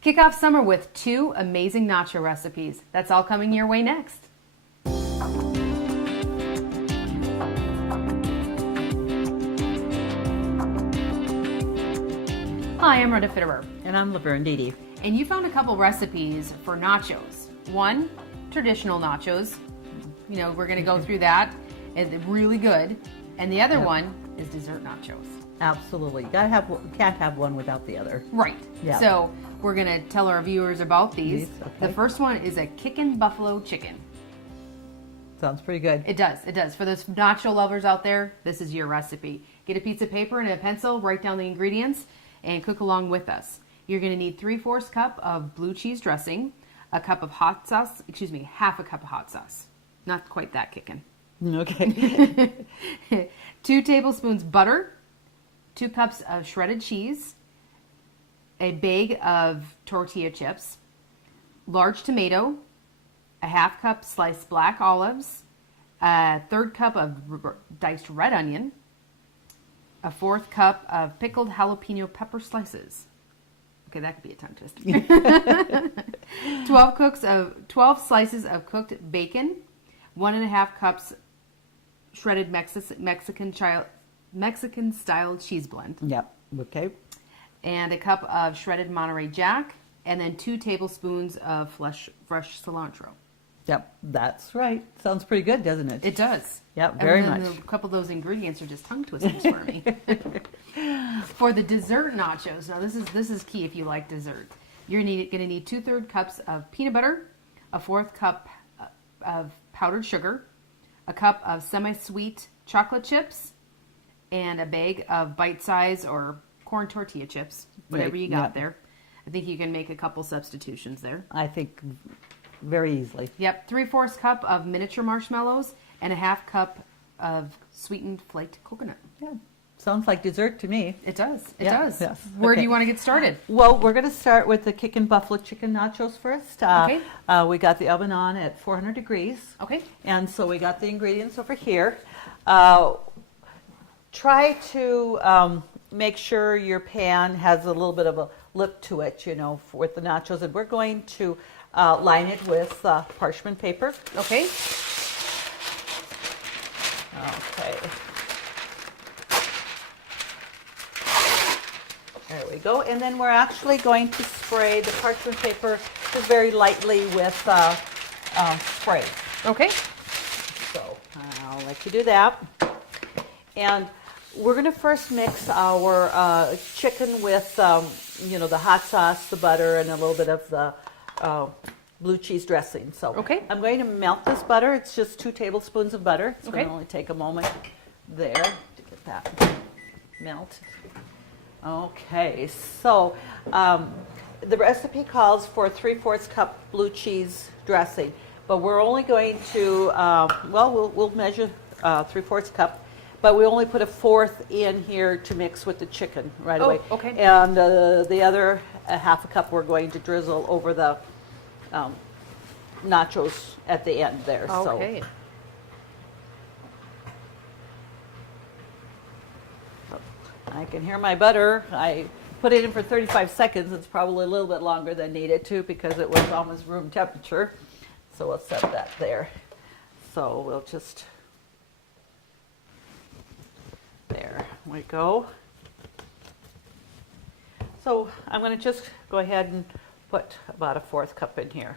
Kick off summer with 2 amazing nacho recipes. That's all coming your way next. Hi, I'm Rhonda Fitterer. And I'm Laverne and Rhonda. And you found a couple recipes for nachos. One, traditional nachos. You know, we're going to go through that. It's really good. And the other one is dessert nachos. Absolutely. Can't have one without the other. Right. Yeah. So we're going to tell our viewers about these. Okay. The first one is a Kickin buffalo chicken. Sounds pretty good. It does. It does. For those nacho lovers out there, this is your recipe. Get a piece of paper and a pencil, write down the ingredients, and cook along with us. You're going to need 3/4 cup of blue cheese dressing, a cup of hot sauce, half a cup of hot sauce. Not quite that Kickin. Okay. 2 tablespoons butter, 2 cups of shredded cheese, a bag of tortilla chips, large tomato, a half cup sliced black olives, a 1/3 cup of diced red onion, a 1/4 cup of pickled jalapeno pepper slices. Okay, that could be a tongue twister. 12 slices of cooked bacon, 1.5 cups shredded Mexican style cheese blend. Yep. Okay. And a cup of shredded Monterey Jack, and then 2 tablespoons of fresh cilantro. Yep. That's right. Sounds pretty good, doesn't it? It does. Yep. Very much. A couple of those ingredients are just tongue twisters for me. For the dessert nachos, now this is key if you like dessert. You're going to need 2/3 cups of peanut butter, a 1/4 cup of powdered sugar, a cup of semi-sweet chocolate chips, and a bag of bite-size or corn tortilla chips, whatever you got there. I think you can make a couple substitutions there. I think very easily. Yep, 3/4 cup of miniature marshmallows and a half cup of sweetened flaked coconut. Yeah. Sounds like dessert to me. It does. It Yeah, does. yes. Where do Okay. you want to get started? Well, we're going to start with the Kickin buffalo chicken nachos first. Okay. We got the oven on at 400 degrees. Okay. And so we got the ingredients over here. Try to make sure your pan has a little bit of a lip to it, with the nachos. And we're going to line it with parchment paper. Okay. Okay. There we go. And then we're actually going to spray the parchment paper just very lightly with spray. Okay. So I'll let you do that. And we're going to first mix our chicken with, the hot sauce, the butter, and a little bit of the blue cheese dressing. So Okay. I'm going to melt this butter. It's just 2 tablespoons of butter. It's going Okay. to only take a moment there to get that melt. Okay, so the recipe calls for 3/4 cup blue cheese dressing, but we're only going to, we'll measure 3/4 cup, but we only put a 1/4 in here to mix with the chicken right away. Okay. And the other half a cup we're going to drizzle over the nachos at the end there. Okay. I can hear my butter. I put it in for 35 seconds. It's probably a little bit longer than needed to because it was almost room temperature. So we'll set that there. So we'll just, there we go. So I'm going to just go ahead and put about a 1/4 cup in here.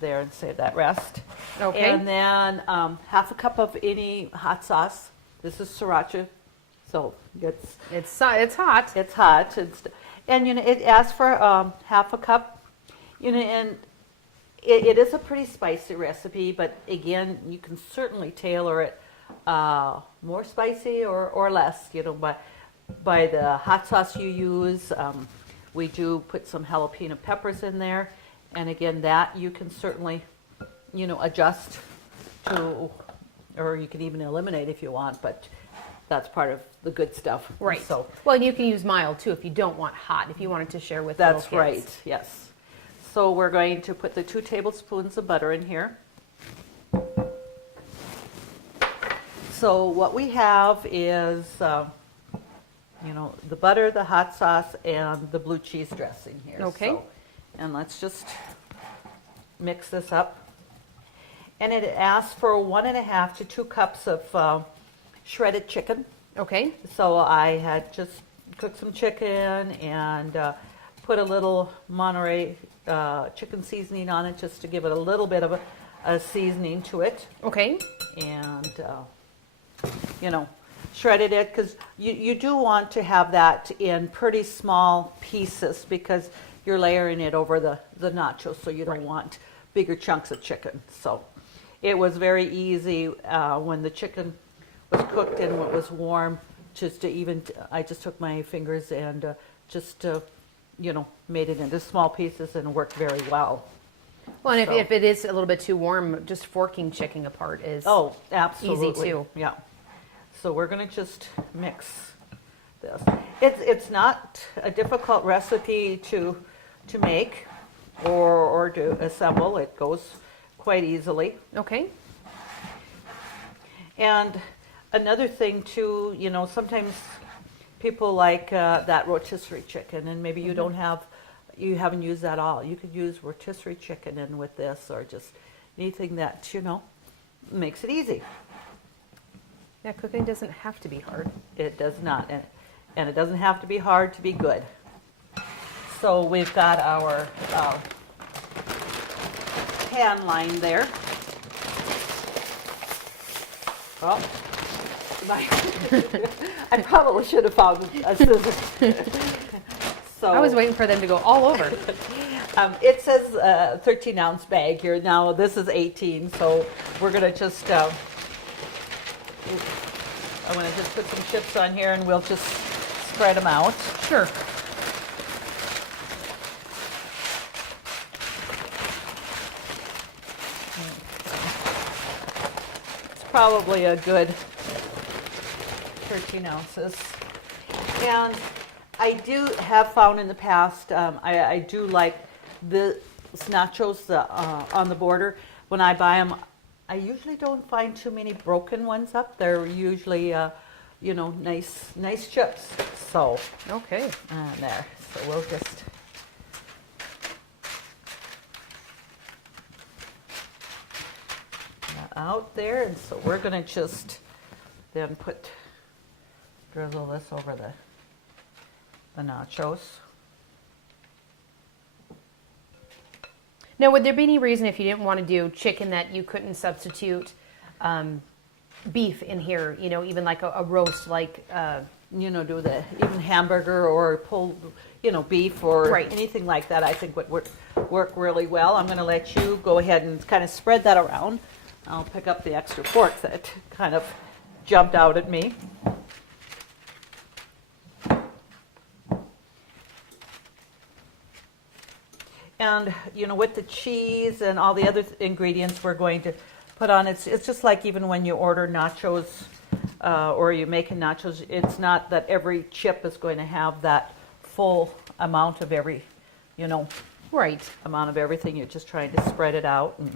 There, and save that rest. Okay. And then half a cup of any hot sauce. This is sriracha. So It's hot. it's hot, and it asks for half a cup, and it is a pretty spicy recipe. But again, you can certainly tailor it more spicy or less, by the hot sauce you use. We do put some jalapeno peppers in there, and again, that you can certainly, adjust to, or you can even eliminate if you want, but that's part of the good stuff. Right. So Well, and you can use mild too if you don't want hot, if you wanted to share with little that's kids. right, yes. So we're going to put the 2 tablespoons of butter in here. So what we have is you know, the butter, the hot sauce, and the blue cheese dressing here. Okay. So, and let's just mix this up. And it asks for 1.5 to 2 cups of shredded chicken. Okay. So I had just cooked some chicken and put a little Monterey chicken seasoning on it just to give it a little bit of a seasoning to it. Okay. And, you know, shredded it because you do want to have that in pretty small pieces because you're layering it over the nachos, so you don't want bigger chunks of chicken. So it was very easy when the chicken was cooked and it was warm, just to even, I just took my fingers and just, you know, made it into small pieces and it worked very well. Well, and So- if it is a little bit too warm, just forking chicken apart is Oh, absolutely. easy too. Yeah. So we're going to just mix this. It's not a difficult recipe to make or to assemble. It goes quite easily. Okay. And another thing too, you know, sometimes people like that rotisserie chicken, and maybe you don't have, you haven't used that all. You could use rotisserie chicken in with this, or just anything that, you know, makes it easy. Yeah, cooking doesn't have to be hard. It does not, and it doesn't have to be hard to be good. So we've got our pan line there. Oh, I probably should have found a scissors. So I was waiting for them to go all over. it says 13-ounce bag here. Now this is 18, so we're gonna just. I'm gonna just put some chips on here, and we'll just spread them out. Sure. It's probably a good 13 ounces. And I do have found in the past, I do like the nachos on the border. When I buy them, I usually don't find too many broken ones up. They're usually, you know, nice chips. So, Okay. there. So we'll just. Out there, and so we're going to just then drizzle this over the nachos. Now, would there be any reason if you didn't want to do chicken that you couldn't substitute beef in here? You know, even like a roast, like You know, do the even hamburger or pulled, you know, beef or Right. anything like that. I think would work really well. I'm going to let you go ahead and kind of spread that around. I'll pick up the extra fork that kind of jumped out at me. And, you know, with the cheese and all the other ingredients we're going to put on, it's just like even when you order nachos or you make nachos, it's not that every chip is going to have that full amount of every, you know, right. amount of everything. You're just trying to spread it out and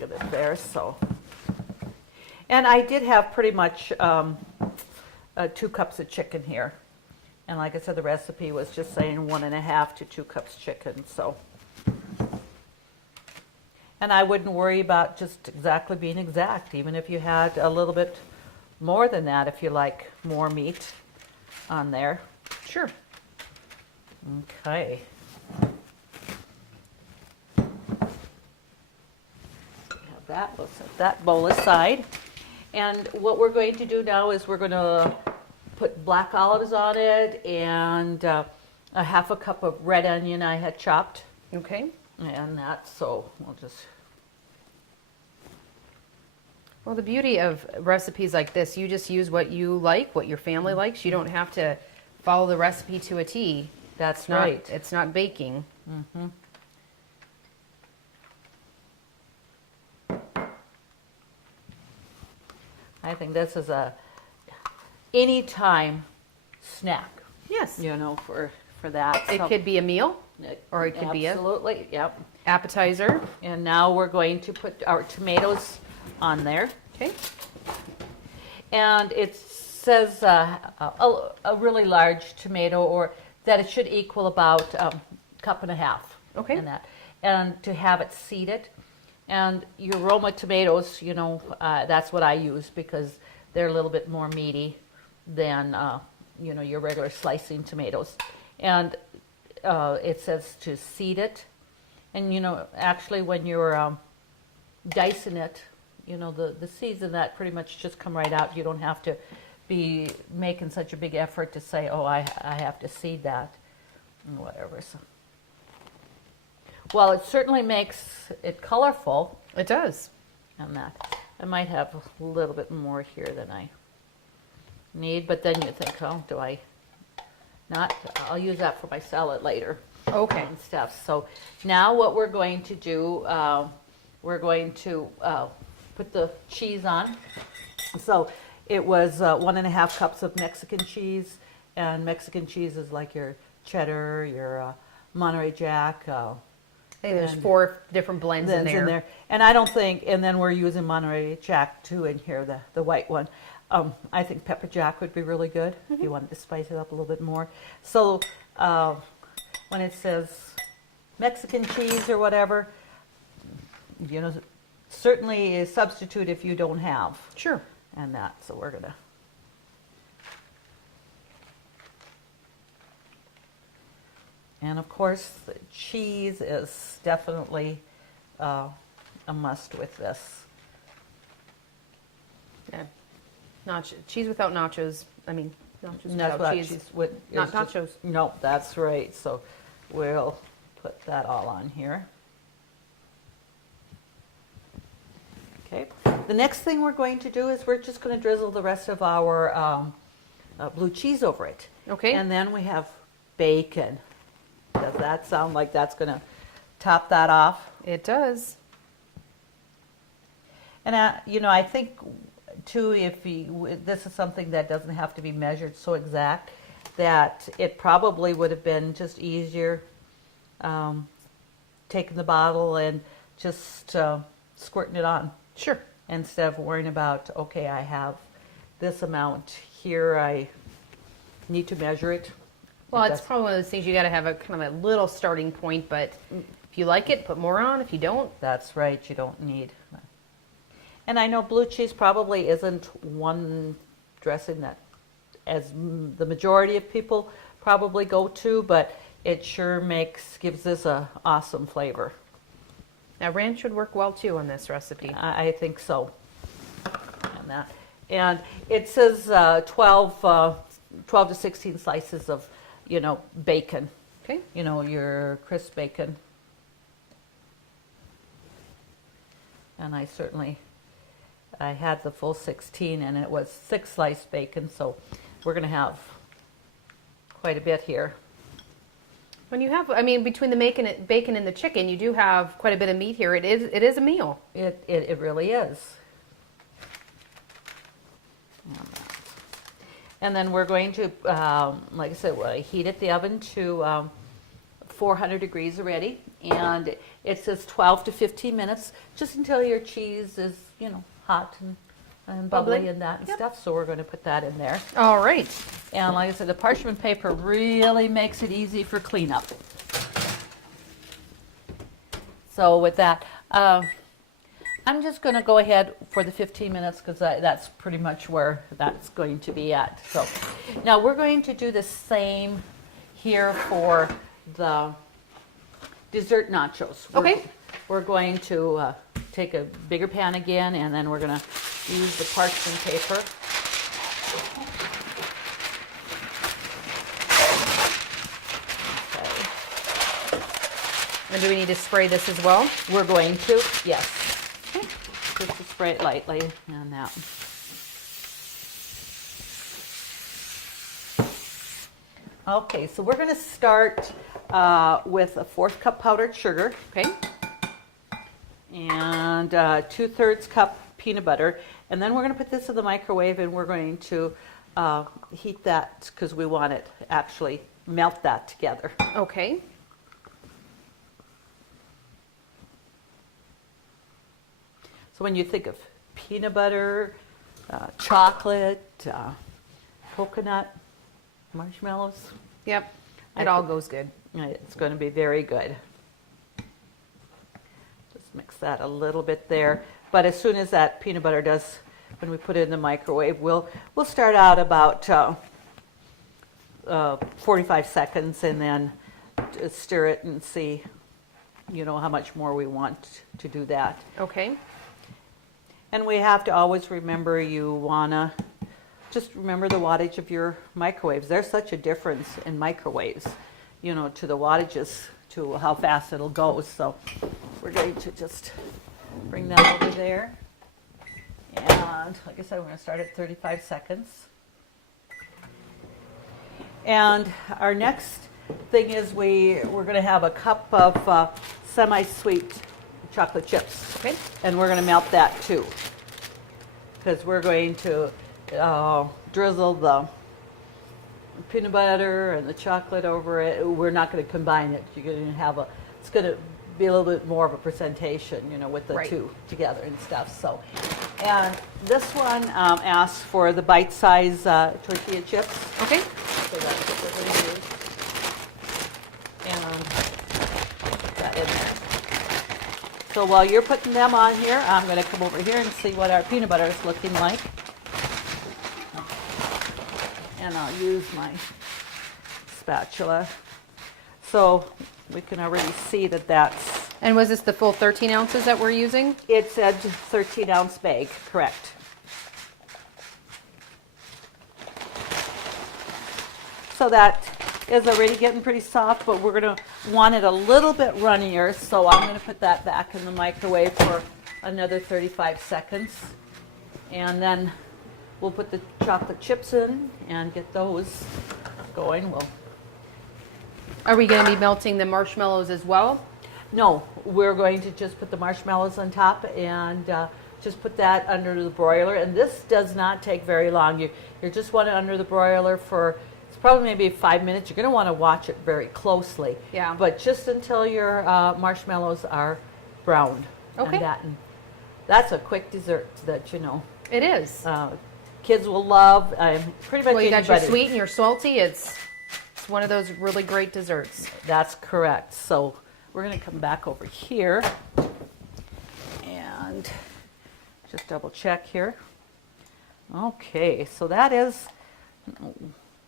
get it there. So, and I did have pretty much 2 cups of chicken here, and like I said, the recipe was just saying 1.5 to 2 cups chicken. So, and I wouldn't worry about just exactly being exact, even if you had a little bit more than that, if you like more meat on there. Sure. Okay. That, we'll set that bowl aside. And what we're going to do now is we're going to put black olives on it and a 1/2 cup of red onion I had chopped. Okay. And that, so we'll just. Well, the beauty of recipes like this, you just use what you like, what your family likes. You don't have to follow the recipe to a T. That's Not, right. it's not baking. Mm-hmm. I think this is a anytime snack, Yes. you know, for that. It So- could be a meal or it could be a Absolutely, yep. appetizer. And now we're going to put our tomatoes on there. Okay. And it's says a really large tomato, or that it should equal about cup and a half. Okay. And to have it seeded. And your Roma tomatoes, that's what I use because they're a little bit more meaty than your regular slicing tomatoes. And it says to seed it. And actually when you're dicing it, the seeds in that pretty much just come right out. You don't have to be making such a big effort to say, oh, I have to seed that, and whatever. So, well, it certainly makes it colorful. It does. And that I might have a little bit more here than I need, but then you think, oh, do I not? I'll use that for my salad later. Okay. And stuff. So now what we're going to do, we're going to put the cheese on. So it was 1.5 cups of Mexican cheese, and Mexican cheese is like your cheddar, your Monterey Jack. Hey, there's 4 different blends in there. And I don't think, and then we're using Monterey Jack too in here, the white one. I think pepper jack would be really good if you wanted to spice it up a little bit more. So when it says Mexican cheese or whatever, certainly a substitute if you don't have. Sure. And that, so we're gonna. And of course, the cheese is definitely a must with this. Yeah. Cheese without nachos. I mean, nachos without cheese. Not nachos. No, that's right. So we'll put that all on here. Okay. The next thing we're going to do is we're just going to drizzle the rest of our blue cheese over it. Okay. And then we have bacon. Does that sound like that's going to top that off? It does. And I think too, if this is something that doesn't have to be measured so exact, that it probably would have been just easier taking the bottle and just squirting it on. Sure. Instead of worrying about, okay, I have this amount here, I need to measure it. Well, it's probably one of those things you got to have a kind of a little starting point, but if you like it, put more on. If you don't, that's right, you don't need. And I know blue cheese probably isn't one dressing that as the majority of people probably go to, but it sure gives this a awesome flavor. Now ranch would work well too on this recipe. I think so. And it says 12 to 16 slices of, bacon. Okay. Your crisp bacon. And I had the full 16, and it was 6 sliced bacon, so we're going to have quite a bit here. When you have, between the bacon and the chicken, you do have quite a bit of meat here. It is a meal. It really is. And then we're going to, like I said, heat the oven to 400 degrees already, and it says 12 to 15 minutes, just until your cheese is, hot and bubbly and that and stuff. So we're going to put that in there. All right. And like I said, the parchment paper really makes it easy for cleanup. So with that, I'm just going to go ahead for the 15 minutes because that's pretty much where that's going to be at. So now we're going to do the same here for the dessert nachos. Okay. We're going to take a bigger pan again, and then we're going to use the parchment paper. Okay. And do we need to spray this as well? We're going to, yes. Okay. Just to spray it lightly on that. Okay, so we're going to start with a 1/4 cup powdered sugar. Okay. And 2/3 cup peanut butter. And then we're going to put this in the microwave, and we're going to heat that because we want it actually melt that together. Okay. So when you think of peanut butter, chocolate, coconut marshmallows. Yep. I It all put- goes good. It's going to be very good. Just mix that a little bit there. But as soon as that peanut butter does, when we put it in the microwave, we'll start out about 45 seconds and then stir it and see, how much more we want to do that. Okay. And we have to always remember you wanna just remember the wattage of your microwaves. There's such a difference in microwaves, to the wattages, to how fast it'll go. So we're going to just bring that over there. And like I said, we're going to start at 35 seconds. And our next thing is we're going to have a cup of semi-sweet chocolate chips. Okay. And we're going to melt that too. Because we're going to drizzle the peanut butter and the chocolate over it. We're not going to combine it. You're going to have it's going to be a little bit more of a presentation, with the Right. two together and stuff. So, and this one asks for the bite-size tortilla chips. Okay. So that's what we're going to use. And put that in there. So while you're putting them on here, I'm going to come over here and see what our peanut butter is looking like. And I'll use my spatula. So we can already see that that's, And was this the full 13 ounces that we're using? it said 13-ounce bag, correct. So that is already getting pretty soft, but we're going to want it a little bit runnier. So I'm going to put that back in the microwave for another 35 seconds. And then we'll put the chocolate chips in and get those going. Are we going to be melting the marshmallows as well? No, we're going to just put the marshmallows on top and just put that under the broiler. And this does not take very long. You just want it under the broiler for, it's probably maybe 5 minutes. You're going to want to watch it very closely. Yeah. But just until your marshmallows are browned. Okay. And that's a quick dessert that It is. kids will love. Pretty much Well, you got your anybody. sweet and your salty. It's one of those really great desserts. That's correct. So we're going to come back over here and just double check here. Okay, so that is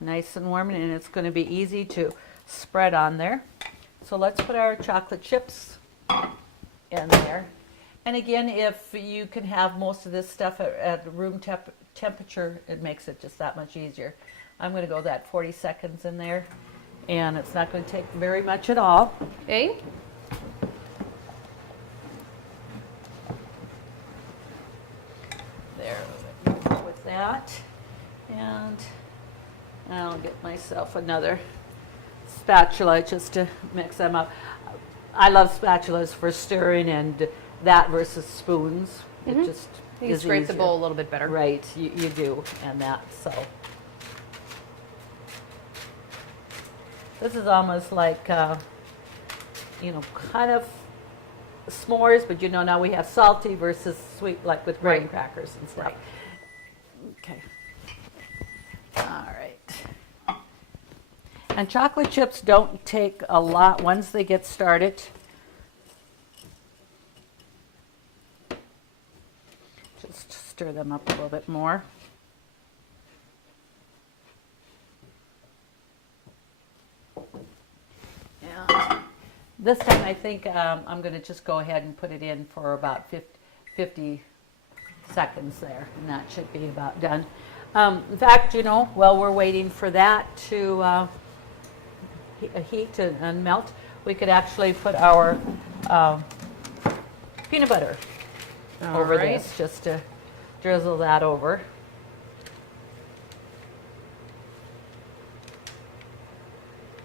nice and warm, and it's going to be easy to spread on there. So let's put our chocolate chips in there. And again, if you can have most of this stuff at room temperature, it makes it just that much easier. I'm going to go that 40 seconds in there, and it's not going to take very much at all. Okay. There, we're gonna go with that. And I'll get myself another spatula just to mix them up. I love spatulas for stirring, and that versus spoons. It just You can is scrape the easier. bowl a little bit better. Right, you do, and that, so. This is almost like, kind of s'mores, but now we have salty versus sweet, like with graham Right. crackers and stuff. Right. Okay. All right. And chocolate chips don't take a lot once they get started. Just stir them up a little bit more. And this time I think I'm going to just go ahead and put it in for about 50 seconds there, and that should be about done. In fact, while we're waiting for that to heat and melt, we could actually put our peanut butter over right. this, just to drizzle that over.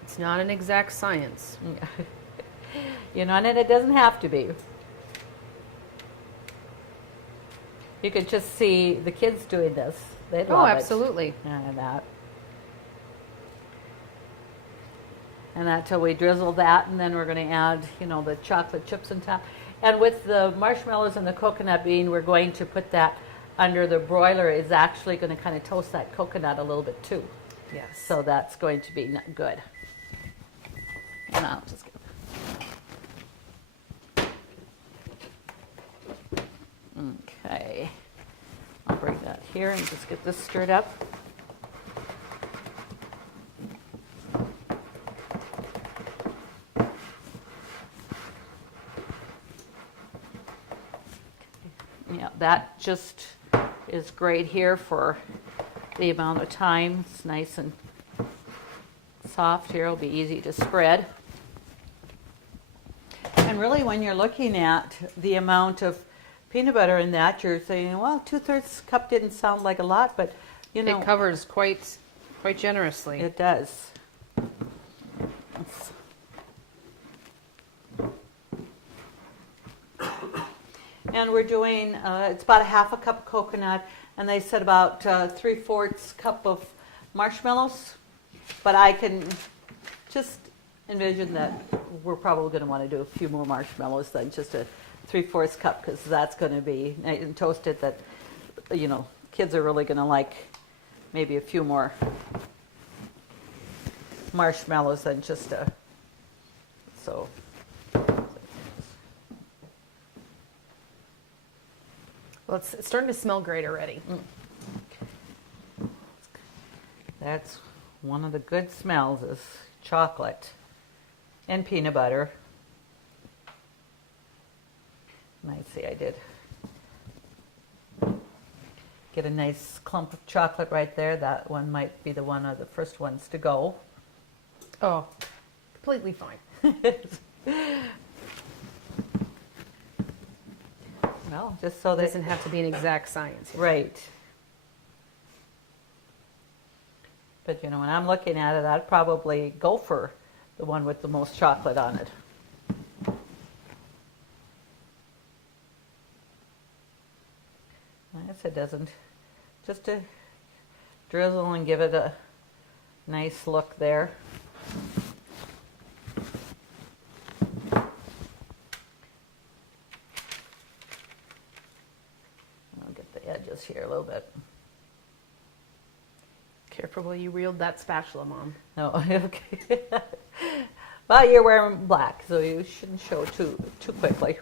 It's not an exact science. And it doesn't have to be. You could just see the kids doing this. They'd Oh, love absolutely. it. And that. And that till we drizzle that, and then we're going to add, the chocolate chips on top. And with the marshmallows and the coconut bean, we're going to put that under the broiler is actually going to kind of toast that coconut a little bit too. Yes. So that's going to be good. And I'll just get... Okay. I'll bring that here and just get this stirred up. Yeah, that just is great here for the amount of time. It's nice and soft here. It'll be easy to spread. And really, when you're looking at the amount of peanut butter in that, you're saying, well, 2/3 cup didn't sound like a lot, but you know, it covers quite generously. it does. And we're doing, it's about a 1/2 cup coconut, and they said about 3/4 cup of marshmallows. But I can just envision that we're probably going to want to do a few more marshmallows than just a 3/4 cup, because that's going to be nice and toasted. That, you know, kids are really going to like maybe a few more marshmallows than just a, so. Well, it's starting to smell great already. That's one of the good smells, is chocolate and peanut butter. Might see, I did get a nice clump of chocolate right there. That one might be the one of the first ones to go. Oh, completely fine. Well, just so It that, doesn't have to be an exact science here. right. But you know, when I'm looking at it, I'd probably go for the one with the most chocolate on it. I guess it doesn't. Just to drizzle and give it a nice look there. I'll get the edges here a little bit. Careful while you wield that spatula, Mom. No, okay. Well, you're wearing black, so you shouldn't show too quickly.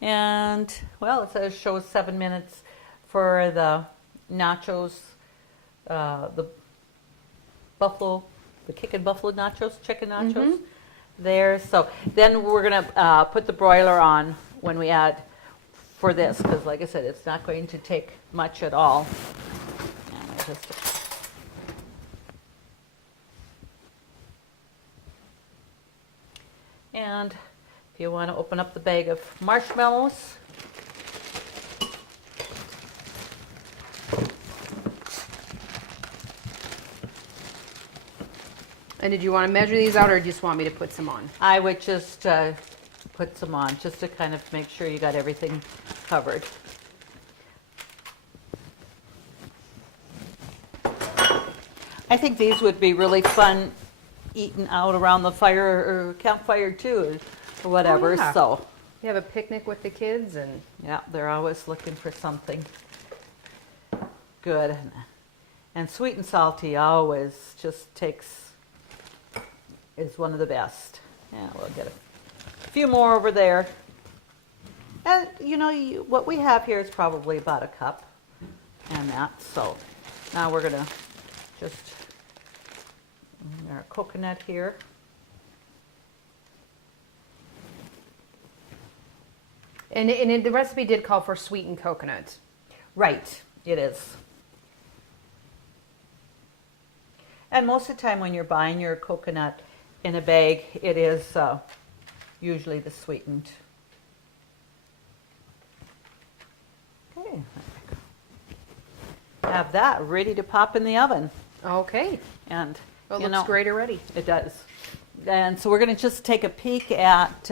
And, well, it says shows 7 minutes for the nachos, the Kickin buffalo nachos, chicken nachos there. So then we're going to put the broiler on when we add for this, because like I said, it's not going to take much at all. And I just... And if you want to open up the bag of marshmallows, And did you want to measure these out, or just want me to put some on? I would just put some on, just to kind of make sure you got everything covered. I think these would be really fun eating out around the fire or campfire too, or whatever. Oh, yeah. So You have a picnic with the kids, and yeah, they're always looking for something good. And sweet and salty always just is one of the best. Yeah, we'll get a few more over there. And you know, what we have here is probably about a cup and that. So now we're gonna just our coconut here. and the recipe did call for sweetened coconut. Right, it is. And most of the time when you're buying your coconut in a bag, it is usually the sweetened. Okay. Have that ready to pop in the oven. Okay. And Well, it you looks know, great already. it does. And so we're going to just take a peek at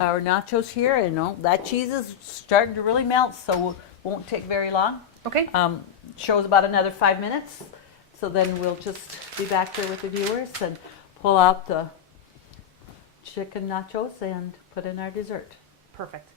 our nachos here. And you know, that cheese is starting to really melt, so it won't take very long. Okay. Shows about another 5 minutes. So then we'll just be back there with the viewers and pull out the chicken nachos and put in our dessert. Perfect.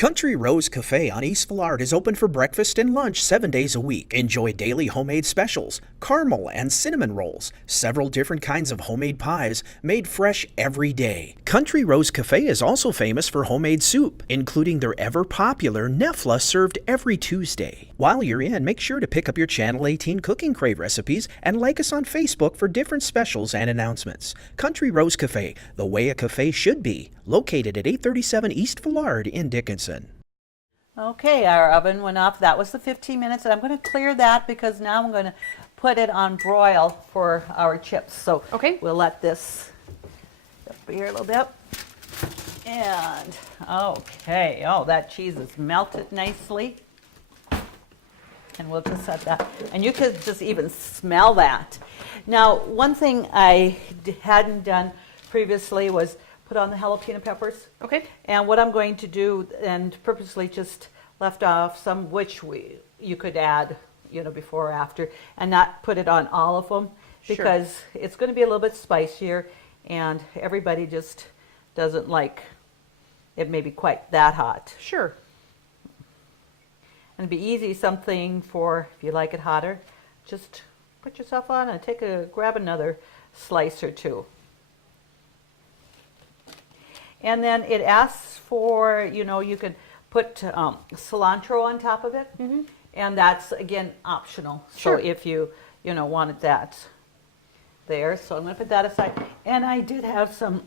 Country Rose Cafe on East Villard is open for breakfast and lunch 7 days a week. Enjoy daily homemade specials, caramel and cinnamon rolls, several different kinds of homemade pies made fresh every day. Country Rose Cafe is also famous for homemade soup, including their ever-popular Nefla served every Tuesday. While you're in, make sure to pick up your Channel 18 Cooking Crave recipes and like us on Facebook for different specials and announcements. Country Rose Cafe, the way a cafe should be, located at 837 East Villard in Dickinson. Okay, our oven went off. That was the 15 minutes, and I'm going to clear that because now I'm going to put it on broil for our chips. So Okay. we'll let this up here a little bit. And okay, oh, that cheese is melted nicely. And we'll just set that. And you could just even smell that. Now, one thing I hadn't done previously was put on the jalapeno peppers. Okay. And what I'm going to do, and purposely just left off some, which you could add, before or after, and not put it on all of them, Sure. because it's going to be a little bit spicier, and everybody just doesn't like it maybe quite that hot. Sure. And it'd be easy, something for, if you like it hotter, just put yourself on and grab another slice or two. And then it asks for, you could put cilantro on top of it. Mm-hmm. And that's, again, optional. Sure. So if you, wanted that there. So I'm going to put that aside. And I did have some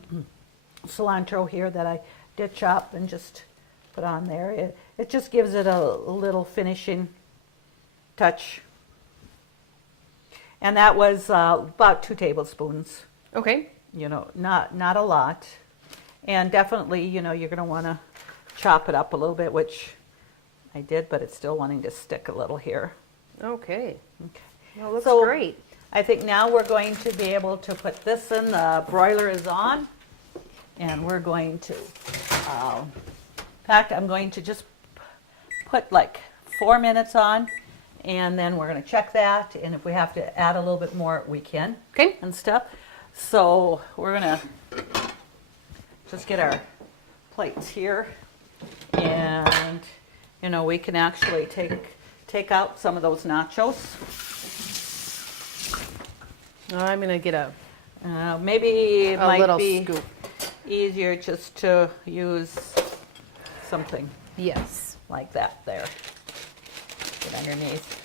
cilantro here that I did chop and just put on there. It just gives it a little finishing touch. And that was about 2 tablespoons. Okay. Not a lot. And definitely, you're going to want to chop it up a little bit, which I did, but it's still wanting to stick a little here. Okay. Okay. Well, looks So, great. I think now we're going to be able to put this in. The broiler is on. And we're going to, I'm going to just put like 4 minutes on. And then we're going to check that. And if we have to add a little bit more, we can. Okay. And stuff. So we're going to just get our plates here, and we can actually take out some of those nachos. I'm gonna get a Maybe it might little be scoop. easier just to use something Yes. like that there. Get underneath.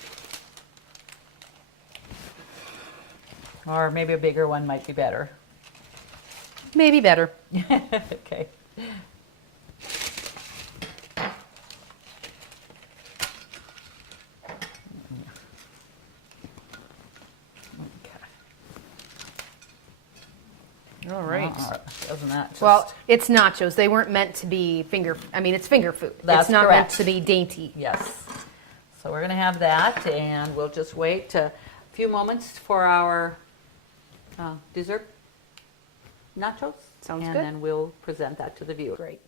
Or maybe a bigger one might be better. Maybe better. Okay. All right. Doesn't that just... Well, it's nachos. They weren't meant to be it's finger food. That's it's not correct. meant to be dainty. Yes. So we're going to have that, and we'll just wait a few moments for our dessert nachos. Sounds and good. then we'll present that to the viewer. Great.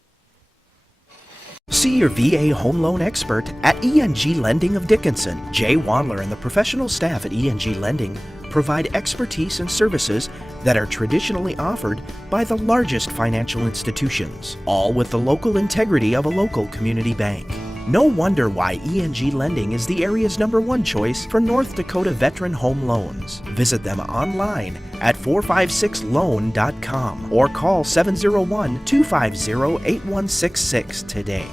See your VA home loan expert at ENG Lending of Dickinson. Jay Wandler and the professional staff at ENG Lending provide expertise and services that are traditionally offered by the largest financial institutions, all with the local integrity of a local community bank. No wonder why ENG Lending is the area's #1 choice for North Dakota veteran home loans. Visit them online at 456loan.com or call 701-250-8166 today.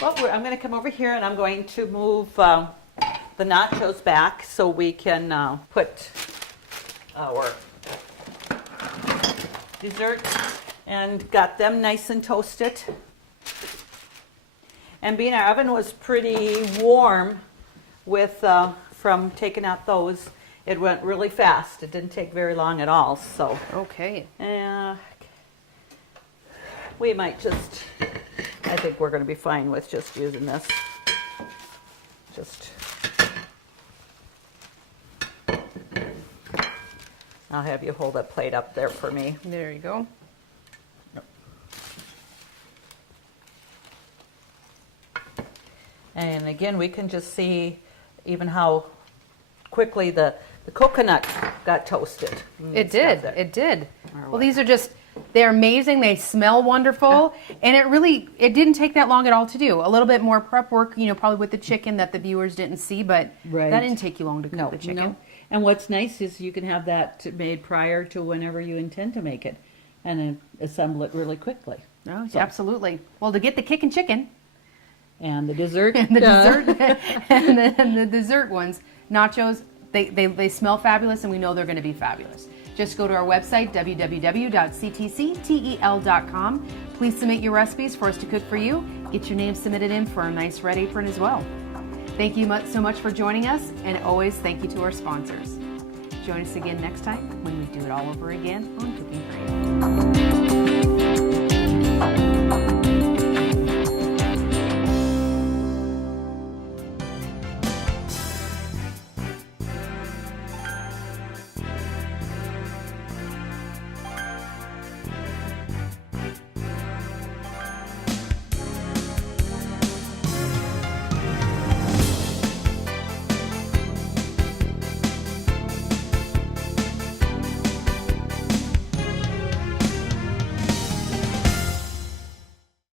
Well, I'm going to come over here, and I'm going to move the nachos back so we can put our dessert, and got them nice and toasted. And being our oven was pretty warm with from taking out those, it went really fast. It didn't take very long at all. So Okay. we might just, I think we're going to be fine with just using this. I'll have you hold that plate up there for me. There you go. And again, we can just see even how quickly the coconut got toasted. It did. It did. Well, these are just They're amazing. They smell wonderful, and it didn't take that long at all to do. A little bit more prep work, probably with the chicken that the viewers didn't see, but Right. that didn't take you long to cook No, the chicken. no. And what's nice is you can have that made prior to whenever you intend to make it, and then assemble it really quickly. Oh, absolutely. Well, to get the Kickin chicken And the dessert. and the dessert and the dessert ones, nachos, they smell fabulous, and we know they're going to be fabulous. Just go to our website, www.ctctel.com. Please submit your recipes for us to cook for you. Get your name submitted in for a nice red apron as well. Thank you so much for joining us, and always thank you to our sponsors. Join us again next time when we do it all over again on Cooking Crave.